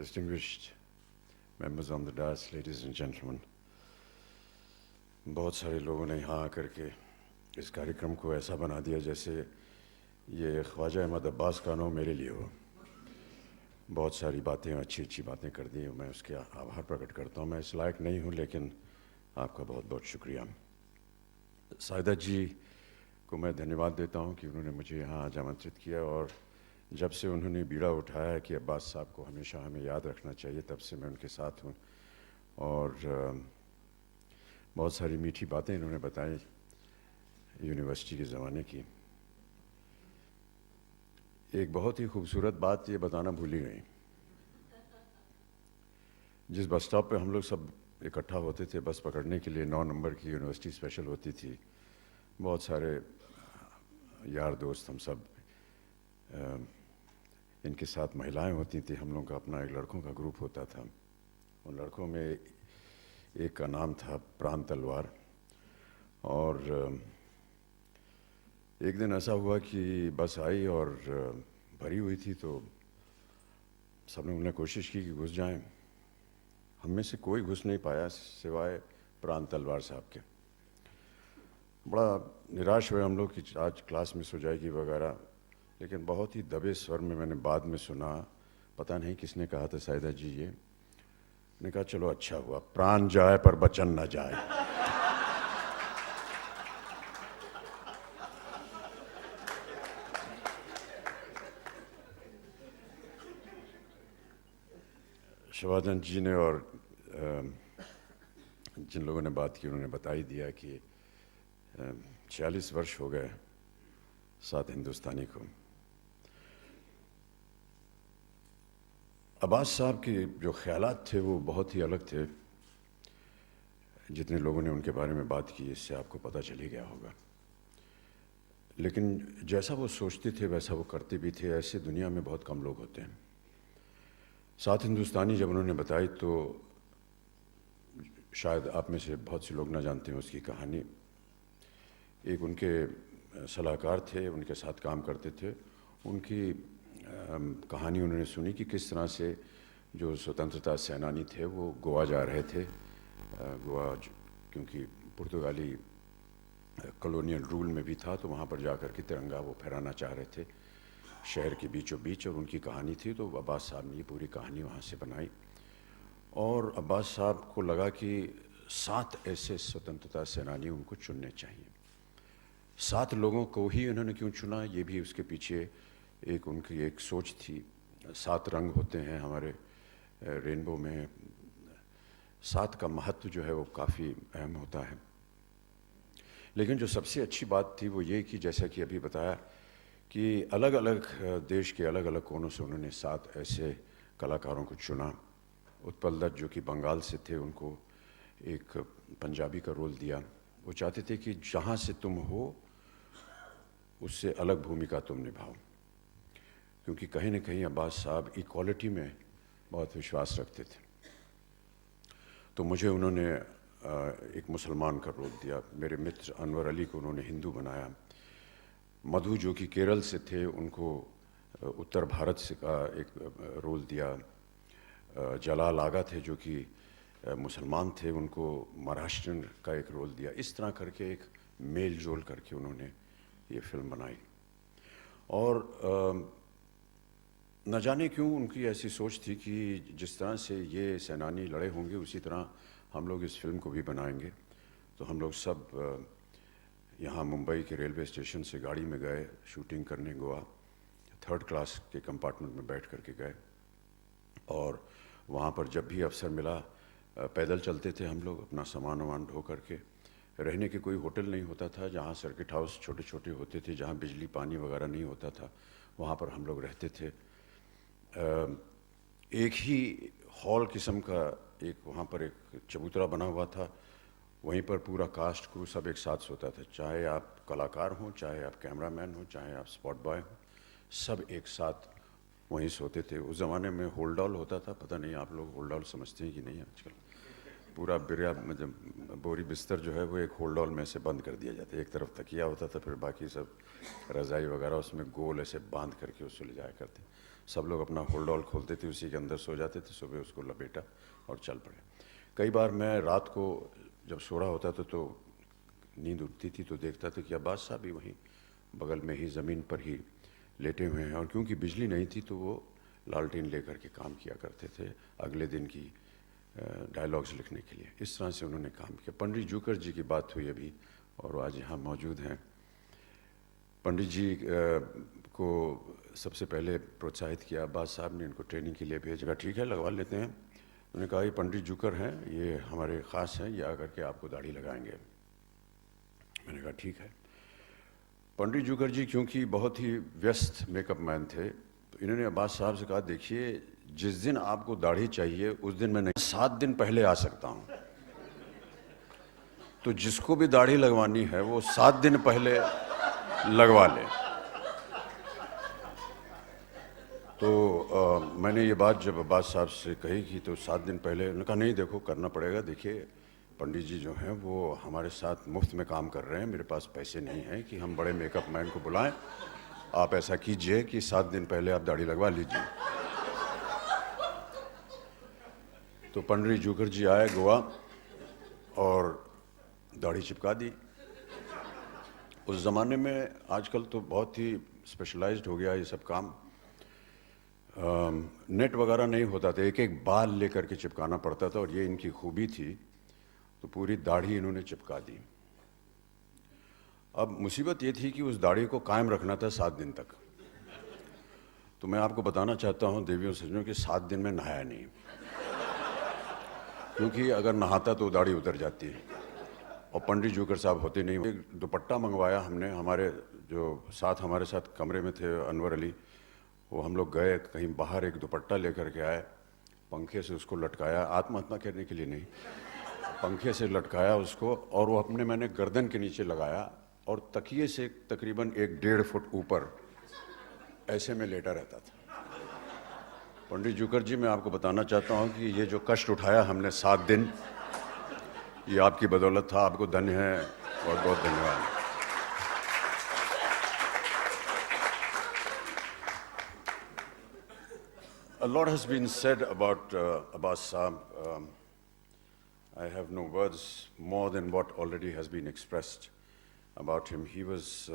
distinguished members on the dais, ladies and gentlemen, बहुत सारे लोगों ने यहाँ आकर के इस कार्यक्रम को ऐसा बना दिया जैसे ये ख्वाजा अहमद अब्बास का नाम मेरे लिए हो। बहुत सारी बातें, अच्छी अच्छी बातें कर दी, मैं उसके आभार प्रकट करता हूँ। मैं इस लायक नहीं हूँ, लेकिन आपका बहुत बहुत शुक्रिया। सायदा जी को मैं धन्यवाद देता हूँ कि उन्होंने मुझे यहाँ आज आमंत्रित किया, और जब से उन्होंने बीड़ा उठाया कि अब्बास साहब को हमेशा हमें याद रखना चाहिए, तब से मैं उनके साथ हूँ। और बहुत सारी मीठी बातें इन्होंने बताई यूनिवर्सिटी के ज़माने की। एक बहुत ही खूबसूरत बात ये बताना भूल ही गई। जिस बस स्टॉप पे हम लोग सब इकट्ठा होते थे बस पकड़ने के लिए, 9 नंबर की यूनिवर्सिटी स्पेशल होती थी, बहुत सारे यार दोस्त हम सब, इनके साथ महिलाएं होती थी। हम लोग का अपना एक लड़कों का ग्रुप होता था। उन लड़कों में एक का नाम था प्राण तलवार। और एक दिन ऐसा हुआ कि बस आई और भरी हुई थी, तो सब लोगों ने कोशिश की कि घुस जाएं। हम में से कोई घुस नहीं पाया सिवाय प्राण तलवार साहब के। बड़ा निराश हुए हम लोग कि आज क्लास मिस हो जाएगी वगैरह, लेकिन बहुत ही दबे स्वर में मैंने बाद में सुना, पता नहीं किसने कहा था, सायदा जी ये ने कहा चलो अच्छा हुआ, प्राण जाए पर बचन न जाए। शिवानंद जी ने और जिन लोगों ने बात की उन्होंने बता ही दिया कि 46 वर्ष हो गए साथ हिंदुस्तानी को। अब्बास साहब के जो ख्यालात थे वो बहुत ही अलग थे। जितने लोगों ने उनके बारे में बात की, इससे आपको पता चल ही गया होगा। लेकिन जैसा वो सोचते थे वैसा वो करते भी थे। ऐसे दुनिया में बहुत कम लोग होते हैं। साथ हिंदुस्तानी जब उन्होंने बताई तो शायद आप में से बहुत से लोग ना जानते हैं उसकी कहानी। एक उनके सलाहकार थे, उनके साथ काम करते थे। उनकी कहानी उन्होंने सुनी कि किस तरह से जो स्वतंत्रता सेनानी थे वो गोवा जा रहे थे। गोवा क्योंकि पुर्तगाली कॉलोनियल रूल में भी था, तो वहाँ पर जाकर के तिरंगा वो फहराना चाह रहे थे शहर के बीचों बीच, और उनकी कहानी थी। तो अब्बास साहब ने ये पूरी कहानी वहाँ से बनाई, और अब्बास साहब को लगा कि 7 ऐसे स्वतंत्रता सेनानी उनको चुनने चाहिए। 7 लोगों को ही उन्होंने क्यों चुना, ये भी उसके पीछे एक उनकी एक सोच थी। 7 रंग होते हैं हमारे रेनबो में, 7 का महत्व जो है वो काफ़ी अहम होता है। लेकिन जो सबसे अच्छी बात थी वो ये कि जैसा कि अभी बताया कि अलग अलग देश के अलग अलग कोनों से उन्होंने 7 ऐसे कलाकारों को चुना। उत्पल दत्त जो कि बंगाल से थे, उनको एक पंजाबी का रोल दिया। वो चाहते थे कि जहाँ से तुम हो उससे अलग भूमिका तुम निभाओ, क्योंकि कहीं न कहीं अब्बास साहब इक्वालिटी में बहुत विश्वास रखते थे। तो मुझे उन्होंने एक मुसलमान का रोल दिया। मेरे मित्र अनवर अली को उन्होंने हिंदू बनाया। मधु जो कि केरल से थे, उनको उत्तर भारत से का एक रोल दिया। जलाल आगा थे जो कि मुसलमान थे, उनको महाराष्ट्रन का एक रोल दिया। इस तरह करके एक मेल जोल करके उन्होंने ये फिल्म बनाई। और न जाने क्यों उनकी ऐसी सोच थी कि जिस तरह से ये सेनानी लड़े होंगे उसी तरह हम लोग इस फिल्म को भी बनाएंगे। तो हम लोग सब यहाँ मुंबई के रेलवे स्टेशन से गाड़ी में गए शूटिंग करने गोवा। 3rd क्लास के कंपार्टमेंट में बैठ करके गए, और वहाँ पर जब भी अवसर मिला पैदल चलते थे हम लोग, अपना सामान वामान ढो करके। रहने के कोई होटल नहीं होता था। जहाँ सर्किट हाउस छोटे छोटे होते थे, जहाँ बिजली पानी वगैरह नहीं होता था, वहाँ पर हम लोग रहते थे। एक ही हॉल किस्म का एक वहाँ पर एक चबूतरा बना हुआ था, वहीं पर पूरा कास्ट क्रू सब एक साथ सोता था। चाहे आप कलाकार हों, चाहे आप कैमरामैन हों, चाहे आप स्पॉट बॉय हों, सब एक साथ वहीं सोते थे। उस ज़माने में होल्डॉल होता था, पता नहीं आप लोग होल्डॉल समझते हैं कि नहीं आजकल। पूरा बिरिया मतलब बोरी बिस्तर जो है वो एक होल्डॉल में से बंद कर दिया जाता है। एक तरफ तकिया होता था, फिर बाकी सब रज़ाई वगैरह उसमें गोल ऐसे बांध करके उसको ले जाया करते। सब लोग अपना होल्ड ऑल खोलते थे, उसी के अंदर सो जाते थे, सुबह उसको लपेटा और चल पड़े। कई बार मैं रात को जब सो रहा होता था तो नींद उठती थी तो देखता था कि अब्बास साहब भी वहीं बगल में ही ज़मीन पर ही लेटे हुए हैं, और क्योंकि बिजली नहीं थी तो वो लालटेन लेकर के काम किया करते थे अगले दिन की डायलॉग्स लिखने के लिए। इस तरह से उन्होंने काम किया। पंडित जूकर जी की बात हुई अभी, और वो आज यहाँ मौजूद हैं। पंडित जी को सबसे पहले प्रोत्साहित किया अब्बास साहब ने, इनको ट्रेनिंग के लिए भेजा। ठीक है, लगवा लेते हैं। उन्होंने कहा ये पंडित जूकर हैं, ये हमारे ख़ास हैं, ये आकर के आपको दाढ़ी लगाएंगे। मैंने कहा ठीक है। पंडित जूकर जी क्योंकि बहुत ही व्यस्त मेकअप मैन थे, तो इन्होंने अब्बास साहब से कहा देखिए जिस दिन आपको दाढ़ी चाहिए उस दिन मैं नहीं, 7 दिन पहले आ सकता हूँ, तो जिसको भी दाढ़ी लगवानी है वो 7 दिन पहले लगवा ले। तो मैंने ये बात जब अब्बास साहब से कही कि तो 7 दिन पहले, उन्होंने कहा नहीं देखो करना पड़ेगा। देखिए पंडित जी जो हैं वो हमारे साथ मुफ्त में काम कर रहे हैं, मेरे पास पैसे नहीं हैं कि हम बड़े मेकअप मैन को बुलाएं। आप ऐसा कीजिए कि 7 दिन पहले आप दाढ़ी लगवा लीजिए। तो पंडित जूकर जी आए गोवा और दाढ़ी चिपका दी। उस ज़माने में, आजकल तो बहुत ही स्पेशलाइज्ड हो गया ये सब काम, नेट वगैरह नहीं होता था, एक एक बाल लेकर के चिपकाना पड़ता था, और ये इनकी खूबी थी। तो पूरी दाढ़ी इन्होंने चिपका दी। अब मुसीबत ये थी कि उस दाढ़ी को कायम रखना था 7 दिन तक। तो मैं आपको बताना चाहता हूँ देवियों सज्जनों कि 7 दिन में नहाया नहीं, क्योंकि अगर नहाता तो दाढ़ी उतर जाती है, और पंडित जूकर साहब होते नहीं। एक दुपट्टा मंगवाया हमने, हमारे हमारे साथ कमरे में थे अनवर अली, वो हम लोग गए कहीं बाहर, एक दुपट्टा लेकर के आए, पंखे से उसको लटकाया, आत्महत्या करने के लिए नहीं, पंखे से लटकाया उसको, और वो मैंने गर्दन के नीचे लगाया, और तकिए से तकरीबन 1-1.5 फुट ऊपर ऐसे में लेटा रहता था। पंडित जूकर जी, मैं आपको बताना चाहता हूँ कि ये जो कष्ट उठाया हमने 7 दिन, ये आपकी बदौलत था। आपको धन्य है, बहुत बहुत धन्यवाद। A lot has been said about Abbas Saab. I have no words more than what already has been expressed about him. He was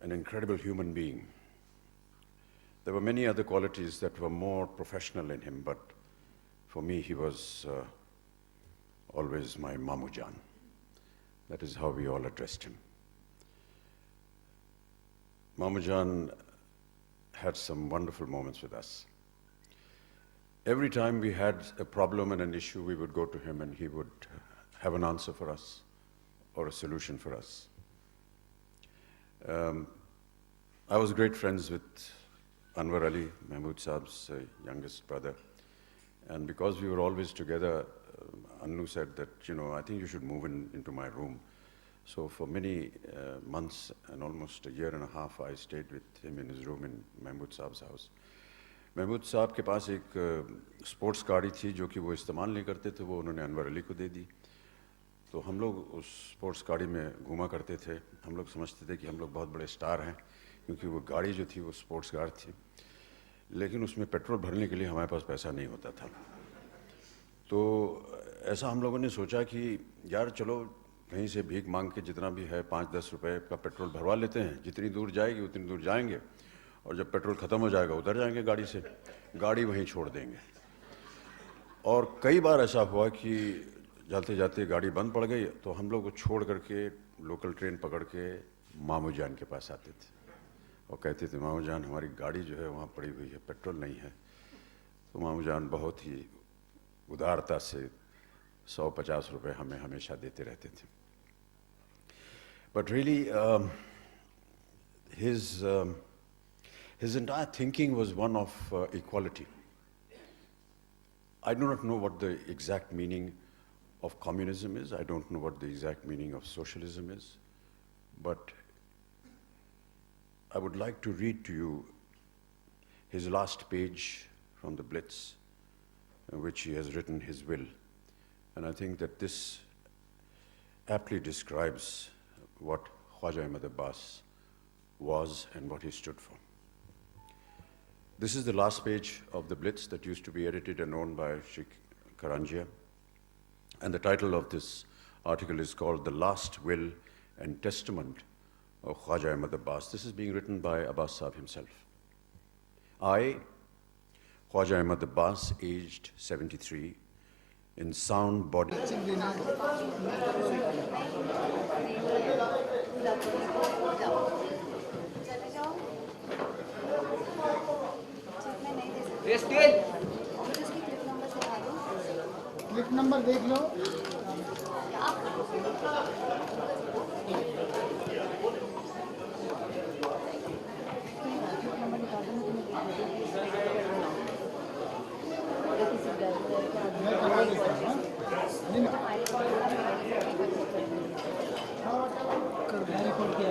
an incredible human being. There were many other qualities that were more professional in him, but for me he was always my Mamu Jan. That is how we all addressed him. Mamu Jan had some wonderful moments with us. Every time we had a problem and an issue, we would go to him and he would have an answer for us or a solution for us. I was great friends with Anwar Ali, Mahmood Saab's youngest brother. And because we were always together, Annu said that, I think you should move into my room. So for many months and almost a year and a half, I stayed with him in his room in Mahmood Saab's house. Mahmood साहब के पास एक sports गाड़ी थी जो कि वो इस्तेमाल नहीं करते थे, वो उन्होंने अनवर अली को दे दी। तो हम लोग उस स्पोर्ट्स गाड़ी में घूमा करते थे। हम लोग समझते थे कि हम लोग बहुत बड़े स्टार हैं, क्योंकि वो गाड़ी जो थी वो स्पोर्ट्स कार थी, लेकिन उसमें पेट्रोल भरने के लिए हमारे पास पैसा नहीं होता था। तो ऐसा हम लोगों ने सोचा कि यार चलो कहीं से भीख मांग के जितना भी है 5-10 रुपए का पेट्रोल भरवा लेते हैं, जितनी दूर जाएगी उतनी दूर जाएंगे, और जब पेट्रोल ख़त्म हो जाएगा उतर जाएंगे गाड़ी से, गाड़ी वहीं छोड़ देंगे। और कई बार ऐसा हुआ कि जाते जाते गाड़ी बंद पड़ गई, तो हम लोग को छोड़ करके लोकल ट्रेन पकड़ के मामू जान के पास आते थे और कहते थे मामू जान हमारी गाड़ी जो है वहाँ पड़ी हुई है, पेट्रोल नहीं है। तो मामू जान बहुत ही उदारता से 100-50 रुपये हमें हमेशा देते रहते थे। But really, his entire thinking was one of equality. I do not know what the exact meaning of communism is. I don't know what the exact meaning of socialism is. But I would like to read to you his last page from the Blitz, in which he has written his will. And I think that this aptly describes what Khwaja Ahmad Abbas was and what he stood for. This is the last page of the Blitz that used to be edited and owned by Sheikh Karanjia. And the title of this article is called The Last Will and Testament of Khwaja Ahmad Abbas. This is being written by Abbas Sahib himself. I, Khwaja Ahmad Abbas, aged 73, in sound body. Clip number देख लो। मैं करवा देता हूँ। कर record किया।